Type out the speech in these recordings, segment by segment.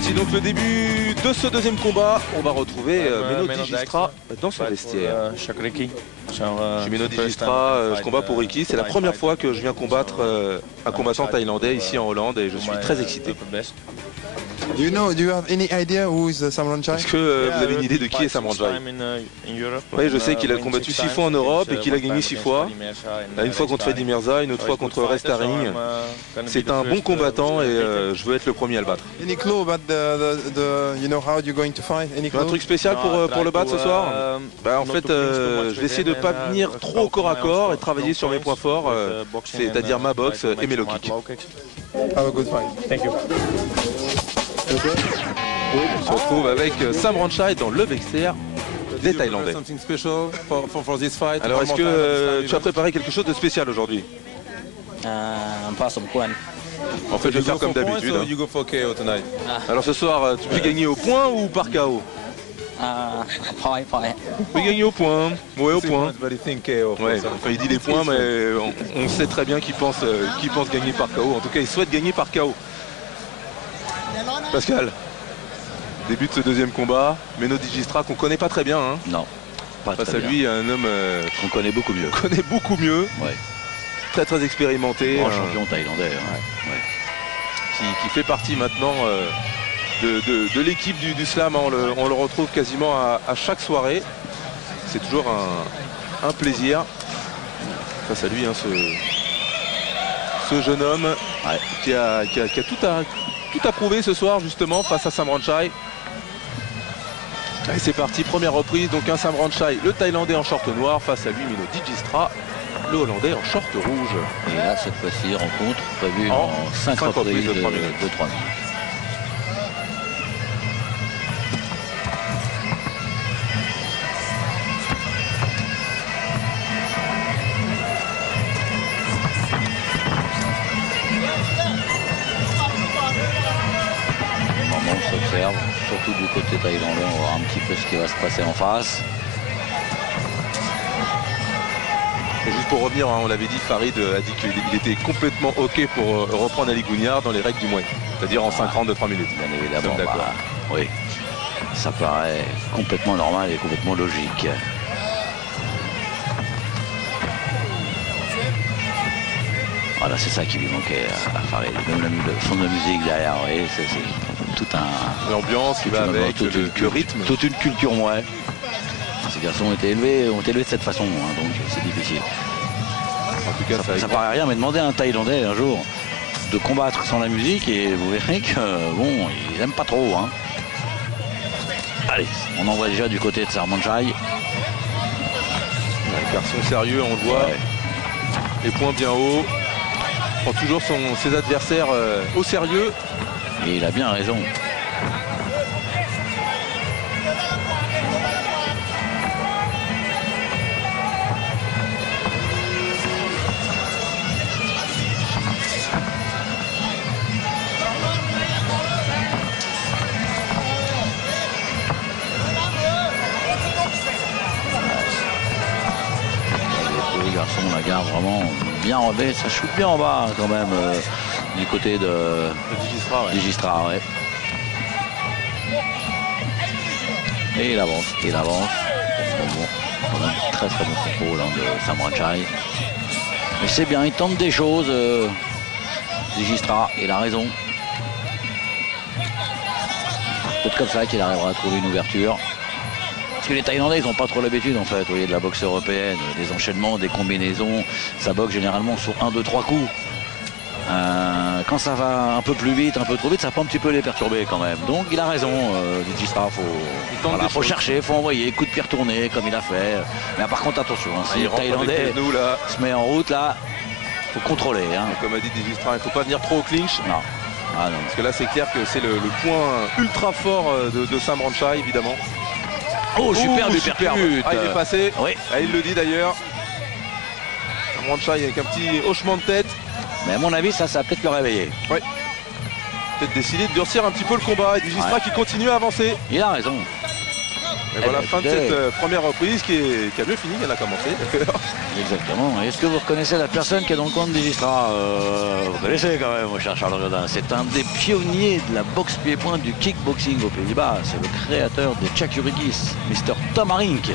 Voici donc le début de ce deuxième combat. On va retrouver Menno Dijkstra dans son vestiaire. Je suis Menno Dijkstra, je combats pour Ricky. C'est la première fois que je viens combattre un combattant thaïlandais ici en Hollande et je suis très excité. Do you have any idea who is Sam Ranchai? Est-ce que vous avez une idée de qui est Sam Ranchai? Oui, je sais qu'il a combattu 6 fois en Europe et qu'il a gagné 6 fois. Une fois contre Fadi Mirza, une autre fois contre Restaring. C'est un bon combattant et je veux être le premier à le battre. Any clue about you know how you're going to fight? Any clue? Un truc spécial pour le battre ce soir? En fait, je vais essayer de ne pas venir trop au corps à corps et travailler sur mes points forts, c'est-à-dire ma boxe et mes low kicks. Have a good fight. Thank you. On se retrouve avec Sam Ranchai dans le vestiaire des Thaïlandais. Alors est-ce que tu as préparé quelque chose de spécial aujourd'hui? Pas En fait, je vais faire comme d'habitude. Alors ce soir, tu peux gagner au point ou par KO? Tu peux gagner au point. Ouais, au point. Ouais. Enfin, il dit les points, mais on sait très bien qu'il pense gagner par KO. En tout cas, il souhaite gagner par KO. Pascal, début de ce deuxième combat, Menno Dijkstra qu'on connaît pas très bien. Hein. Non, pas face très à lui, un homme qu'on connaît beaucoup mieux. Ouais. Très expérimenté. Grand champion thaïlandais. Hein. Ouais. Qui fait partie maintenant de l'équipe du slam. Hein. On le retrouve quasiment à chaque soirée. C'est toujours un plaisir. Face à lui, hein, ce jeune homme qui a tout à prouver ce soir justement face à Sam Ranchai. Allez, c'est parti, première reprise, donc un Sam Ranchai, le Thaïlandais en short noir, face à lui Menno Dijkstra, le Hollandais en short rouge. Et là cette fois-ci rencontre prévue en 5 reprises de 3 minutes. On s'observe, surtout du côté thaïlandais, on va voir un petit peu ce qui va se passer en face. Et juste pour revenir, hein, on l'avait dit, Farid a dit qu'il était complètement OK pour reprendre Ali Gougnard dans les règles du Muay, c'est-à-dire en 5 rounds de 3 minutes. Bien évidemment, oui, ça paraît complètement normal et complètement logique. Voilà, c'est ça qui lui manquait à Farid. Même le fond de musique derrière, oui, c'est tout un... L'ambiance qui va avec, le rythme. Toute une culture, ouais. Ces garçons ont été élevés de cette façon, hein, donc c'est difficile. En tout cas, ça paraît rien, mais demandez à un Thaïlandais un jour de combattre sans la musique et vous verrez que, bon, ils n'aiment pas trop. Hein. Allez, on envoie déjà du côté de Sam Ranchai. Un garçon sérieux, on le voit. Ouais. Les points bien hauts. Prend toujours ses adversaires au sérieux. Et il a bien raison. Les garçons, la garde vraiment bien relevé, ça shoot bien en bas quand même du côté de Dijkstra, ouais. Et il avance. Bon, quand même très bon contrôle hein, de Sam Ranchai. Mais c'est bien, il tente des choses. Dijkstra, il a raison. C'est comme ça qu'il arrivera à trouver une ouverture. Parce que les Thaïlandais, ils n'ont pas trop l'habitude en fait, vous voyez, de la boxe européenne, des enchaînements, des combinaisons. Ça boxe généralement sur 1, 2, 3 coups. Quand ça va un peu plus vite, un peu trop vite, ça peut un petit peu les perturber quand même. Donc il a raison, Dijkstra, faut chercher, faut envoyer, coup de pied retourné comme il a fait. Mais par contre attention, hein, si le Thaïlandais se met en route là, faut contrôler. Hein. Comme a dit Dijkstra, il ne faut pas venir trop au clinch. Non. Ah, non. Parce que là c'est clair que c'est le point ultra fort de Sam Ranchai évidemment. Oh, superbe uppercut. Ah, il est passé. Oui. Ah, il le dit d'ailleurs. Sam Ranchai avec un petit hochement de tête. Mais à mon avis, ça va peut-être le réveiller. Oui. Peut-être décider de durcir un petit peu le combat. Et Dijkstra qui continue à avancer. Il a raison. Et voilà, fin de cette première reprise qui a mieux fini qu'elle a commencé. Exactement. Est-ce que vous reconnaissez la personne qui est dans le coin de Digistra? Vous connaissez quand même, mon cher Charles Riodin. C'est un des pionniers de la boxe pied-point du kickboxing aux Pays-Bas. C'est le créateur des Tchakurigis, Mr. Tom Harink.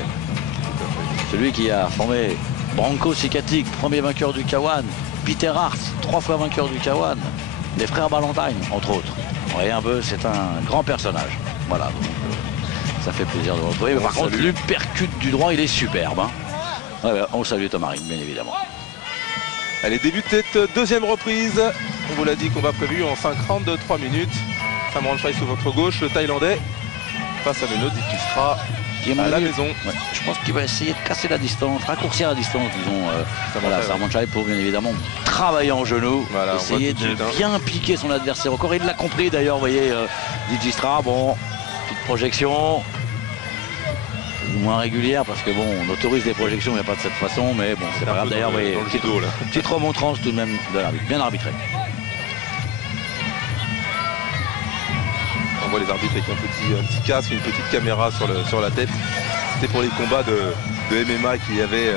Celui qui a formé Branko Sikatic, premier vainqueur du K1, Peter Hart, 3 fois vainqueur du K1, les frères Ballantyne, entre autres. Vous voyez un peu, c'est un grand personnage. Voilà, donc ça fait plaisir de le retrouver. Par contre, l'uppercut du droit, il est superbe. Hein. Ouais, on salue Tom Harink, bien évidemment. Allez, début de cette deuxième reprise. On vous l'a dit, combat prévu en 5 rounds de 3 minutes. Sam Ranchai sur votre gauche, le Thaïlandais face à Meno Dijkstra à la maison. Ouais, je pense qu'il va essayer de casser la distance, raccourcir la distance, disons. Voilà, Sam Ranchai pour bien évidemment travailler en genou, voilà, essayer de bien piquer son adversaire au corps. Il l'a compris d'ailleurs, vous voyez, Dijkstra, bon, petite projection. Moins régulière parce que bon, on autorise des projections mais pas de cette façon, mais bon, c'est pas grave. D'ailleurs, vous voyez, petite remontrance tout de même de l'arbitre, bien arbitré. On voit les arbitres avec un petit casque, une petite caméra sur la tête. C'était pour les combats de MMA qu'il y avait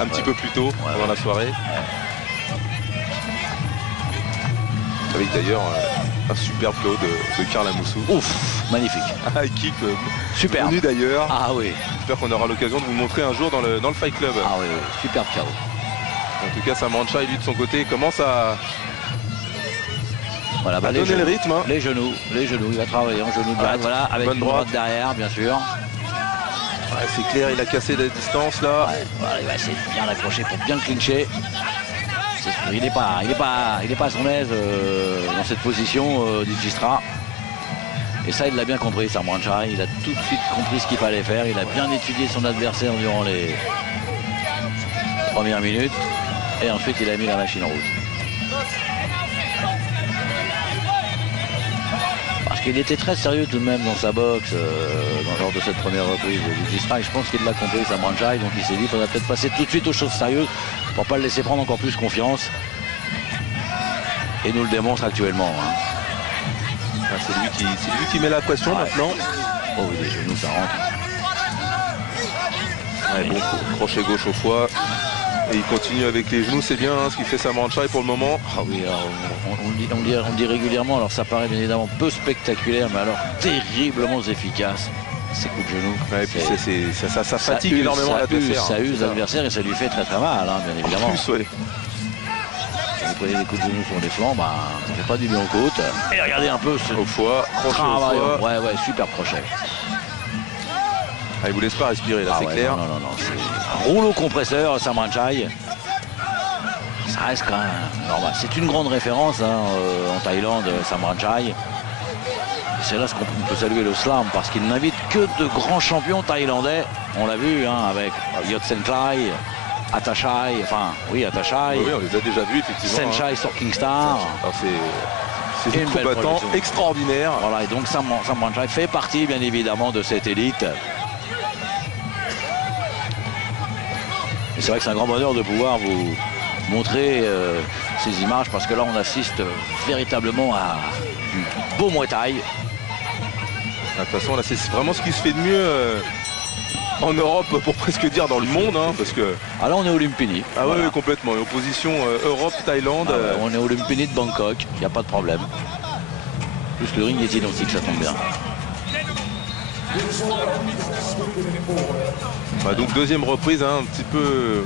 un petit peu plus tôt pendant la soirée. Avec d'ailleurs un superbe flow de Karl Amoussou. Ouf, magnifique. Équipe superbe. Venue d'ailleurs. Ah oui. J'espère qu'on aura l'occasion de vous montrer un jour dans le Fight Club. Ah oui, superbe KO. En tout cas, Sam Ranchai, lui de son côté, commence à voilà, donner le rythme. Hein. Les genoux, il va travailler en genoux droit, voilà, avec une droite derrière, bien sûr. Ouais, c'est clair, il a cassé la distance là. Ouais, voilà, il va essayer de bien l'accrocher pour bien clincher. Il n'est pas à son aise dans cette position Dijkstra. Et ça, il l'a bien compris, Sam Ranchai. Il a tout de suite compris ce qu'il fallait faire. Il a bien étudié son adversaire durant les premières minutes. Et ensuite, il a mis la machine en route. Parce qu'il était très sérieux tout de même dans sa boxe lors de cette première reprise de Dijkstra. Je pense qu'il l'a compris, Sam Ranchai. Donc il s'est dit qu'il faudrait peut-être passer tout de suite aux choses sérieuses pour ne pas le laisser prendre encore plus confiance. Et nous le démontre actuellement. Hein. C'est lui qui met la pression maintenant. Oh oui, les genoux, ça rentre. Ouais, bon, crochet gauche au foie. Et il continue avec les genoux, c'est bien ce qu'il fait Sam Ranchai pour le moment. Ah oui, alors, on dit régulièrement, alors ça paraît bien évidemment peu spectaculaire, mais alors terriblement efficace. Ces coups de genoux. Ouais, et puis ça fatigue énormément l'adversaire. Ça use l'adversaire et ça lui fait très très mal, hein, bien évidemment. En plus, ouais. Si vous prenez des coups de genoux sur les flancs, bah, ça fait pas du bien aux côtes. Et regardez un peu ce au foie, crochet au foie. Ouais, super crochet. Ah, il vous laisse pas respirer là, c'est clair. Non, c'est un rouleau compresseur, Sam Ranchai. Ça reste quand même normal. C'est une grande référence hein, en Thaïlande, Sam Ranchai. C'est là ce qu'on peut saluer le slam parce qu'il n'invite que de grands champions thaïlandais. On l'a vu hein, avec Yotsen Klai, Atachai, Atachai. Oui, on les a déjà vus effectivement. Senchai sur Kingstar. C'est un combattant extraordinaire. Voilà, et donc Sam Ranchai fait partie bien évidemment de cette élite. Et c'est vrai que c'est un grand bonheur de pouvoir vous montrer ces images parce que là on assiste véritablement à du beau Muay Thai. De toute façon là c'est vraiment ce qui se fait de mieux en Europe pour presque dire dans le monde hein, parce que... Ah là on est au Lumpini. Ah voilà. Oui complètement, et opposition Europe-Thaïlande. On est au Lumpini de Bangkok, il n'y a pas de problème. Plus le ring est identique, ça tombe bien. Donc deuxième reprise hein, un petit peu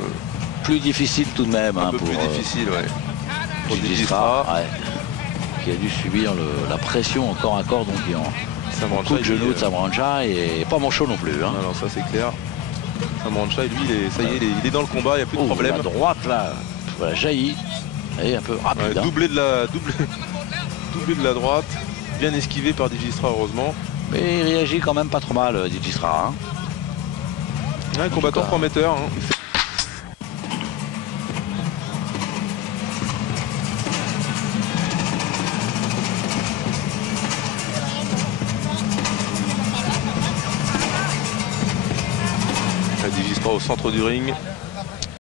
plus difficile tout de même. Un peu plus difficile, ouais. Pour Dijkstra, qui a dû subir la pression encore à corps, donc il en coup de genou de Sam Ranchai et pas manchot non plus. Hein. Non, ça c'est clair. Sam Ranchai, lui, ça y est, il est dans le combat, il n'y a plus de problème. La droite là, voilà, jaillit, et un peu rapide. Doublé de la droite, bien esquivé par Dijkstra heureusement. Mais il réagit quand même pas trop mal, Dijkstra. Hein. Un combattant prometteur. Hein. Dijkstra au centre du ring.